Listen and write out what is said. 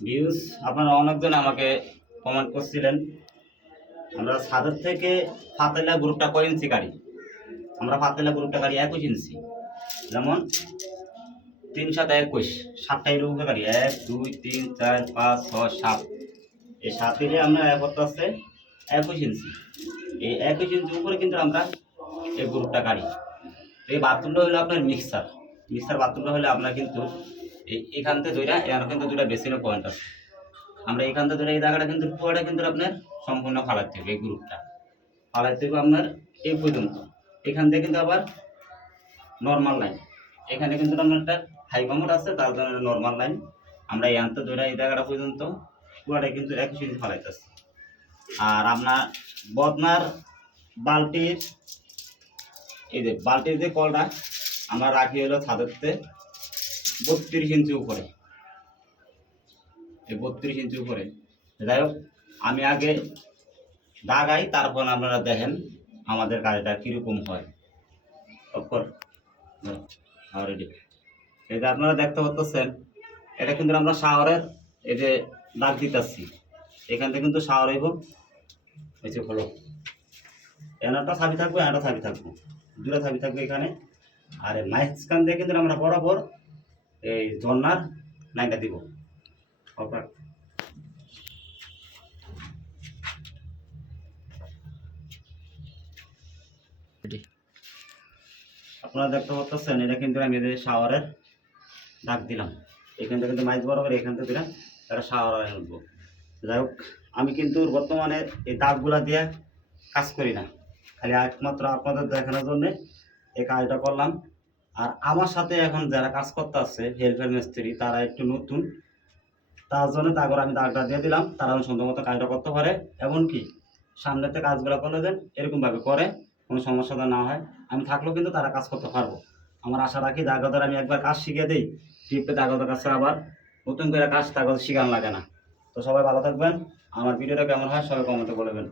Views আপনারা অনেকজন আমাকে কমেন্ট করছিলেন, আমরা ছাদের থেকে ফাতেলা গ্রুপটা কয় ইঞ্চি গাড়ি। আমরা ফাতেলা গ্রুপটা গাড়ি 21 ইঞ্চি, যেমন 3 7 21 7টা এরকম গাড়ি 1 2 3 4 5 6 7, এই 7 থেকে আমরা এক করতে আছে 21 ইঞ্চি। এই 21 ইঞ্চি উপরে কিন্তু আমরা এই গ্রুপটা গাড়ি। এই বাথরুমটা হলো আপনার মিক্সার বাথরুমটা হলে আপনার কিন্তু এখান থেকে দুইটা এর কিন্তু দুইটা বেসিনের পয়েন্ট আছে। আমরা এখান থেকে ধরে এই জায়গাটা কিন্তু পুরোটা কিন্তু আপনার সম্পূর্ণ ফালাইতে হবে। এই গ্রুপটা ফালাইতে হবে আপনার এই পর্যন্ত। এখান থেকে কিন্তু আবার নর্মাল লাইন, এখানে কিন্তু আপনার একটা হাই কমোড আছে, তার জন্য নর্মাল লাইন। আমরা এই আনতে ধরে এই জায়গাটা পর্যন্ত পুরোটা কিন্তু 21 ইঞ্চি ফালাইতেছি। আর আপনার বদনার বালতির এই যে বালতির যে কলটা আমরা রাখি হলো ছাদেরতে 32 ইঞ্চি উপরে, এই 32 ইঞ্চি উপরে। যাই হোক, আমি আগে দাগাই, তারপর আপনারা দেখেন আমাদের কাজটা কীরকম হয়। অলরেডি এই যে আপনারা দেখতে পাচ্ছেন, এটা কিন্তু আমরা শাওয়ারের এই যে দাগ দিতেছি, এখান থেকে কিন্তু শাওয়ার হইব। এই যে হলো একটা ছাবি থাকবো, একটা ছাবি থাকবো, দুটো ছাবি থাকবে এখানে। আর এই মাঝখান দিয়ে কিন্তু আমরা বরাবর এই ঝর্নার লাইনটা দিব। আপনারা দেখতে পাচ্ছেন, এটা কিন্তু আমি যে শাওয়ারের দাগ দিলাম, এখান থেকে কিন্তু মাইজ বরাবর এখান থেকে দিলাম, একটা শাওয়ার উঠবো। যাই হোক, আমি কিন্তু বর্তমানে এই দাগগুলা দিয়ে কাজ করি না, খালি একমাত্র আপনাদের দেখানোর জন্যে এই কাজটা করলাম। আর আমার সাথে এখন যারা কাজ করতে আসছে হেল্পার মিস্ত্রি, তারা একটু নতুন, তার জন্য তারপর আমি দাগটা দিয়ে দিলাম, তারা সুন্দর মতো কাজটা করতে পারে। এমনকি সামনেতে কাজগুলো করলে দেন এরকমভাবে করে কোনো সমস্যা না হয়, আমি থাকলেও কিন্তু তারা কাজ করতে পারবো। আমার আশা রাখি দাগদের আমি একবার কাজ শিখিয়ে দিই, টিপে দাগদের কাছে আবার নতুন করে কাজ তাগদ শিখানো লাগে না। তো সবাই ভালো থাকবেন। আমার ভিডিওটা কেমন হয় সবাই কমেন্টে বলবেন।